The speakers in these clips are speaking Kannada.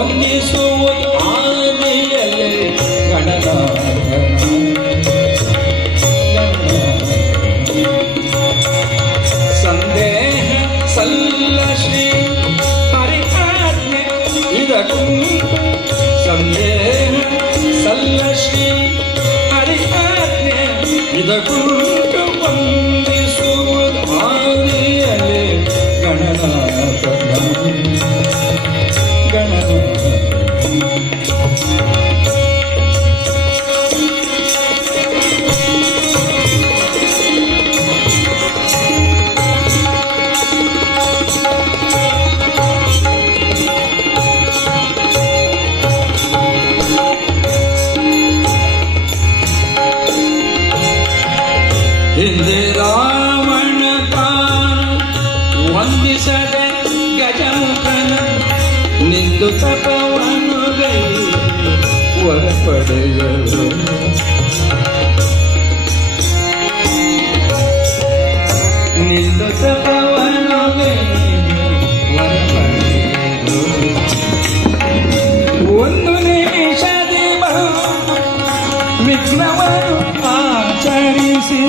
ವಂದಿಸುವುದು ಆದಿಯಲ್ಲಿ ಗಣನಾಥನ ಸಂದೇಹ ಸಲ್ಲ ಶ್ರೀ ಹರಿಕಾಜ್ಞೆ ಇದಕ್ಕುಂಟು ಸಂದೇಹ ಸಲ್ಲ ಶ್ರೀ ಹರಿಕಾಜ್ಞೆ ಇದಕ್ಕುಂಟು ವಂದಿಸುವುದು ಆದಿಯಲ್ಲಿ ಗಣನಾಥನ ಹಿಂದೆ ರಾವಣ ತಾನು ವಂದಿಸದೆ ಗಜಮುಖನ ನಿಂದು ತಪವನು ಗೈ ವರ ಪಡೆಯಲು ನಿಂದು ತಪವನು ಗೈ ವರ ಪಡೆಯಲು ಒಂದು ನಿಮಿಷದಿ ವಿಘ್ನವನ್ನು ಆಚರಿಸಿ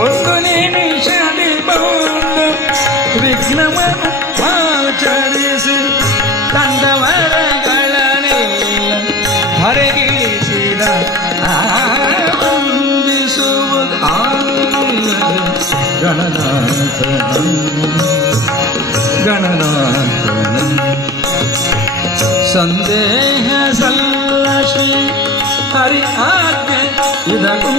ಒಂದು ನಿಮಿಷದಿ ವಿಘ್ನವನ್ನು ಆಚರಿಸಿ ತಂದವರಗಳನ್ನೆಲ್ಲ ಹೊರಗಿಳಿಸಿದ ವಂದಿಸುವುದು ಗಣನಾಥನ ಗಣನಾಥನ ಸಂದೇಹ ಸಲ್ಲ ಶ್ರೀ ಹರಿ ಆಜ್ಞೆ ಇದಕ್ಕೂ